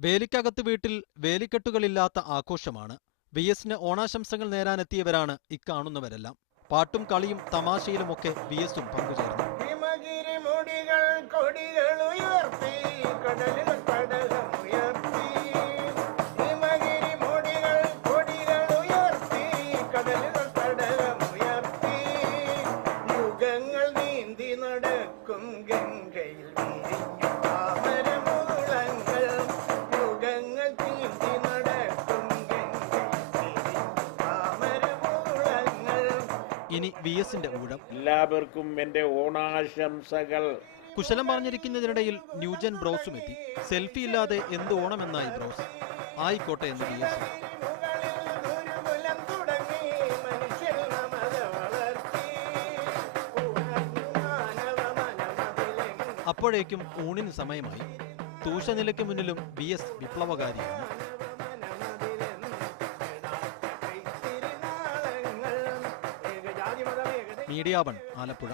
വേലിക്കകത്ത് വീട്ടിൽ വേലിക്കെട്ടുകളില്ലാത്ത ആഘോഷമാണ്. വി. എസിന് ഓണാശംസകൾ നേരാനെത്തിയവരാണ് ഇക്കാണുന്നവരെല്ലാം. പാട്ടും കളിയും തമാശയിലുമൊക്കെ വി. എസും പങ്കുചേർന്നു. ഇനി വി എസിന്റെ ഊഴം. എല്ലാവർക്കും എന്റെ ഓണാശംസകൾ. കുശലം പറഞ്ഞിരിക്കുന്നതിനിടയിൽ ന്യൂജൻ ബ്രൗസും എത്തി. സെൽഫി ഇല്ലാതെ എന്ത് ഓണമെന്നായി ബ്രൗസ്? ആയിക്കോട്ടെ എന്ന് വി എസ് അപ്പോഴേക്കും ഊണിന് സമയമായി. തൂഷനിലയ്ക്ക് മുന്നിലും V S വിപ്ലവകാരിയാണ്. Media One Alappuzha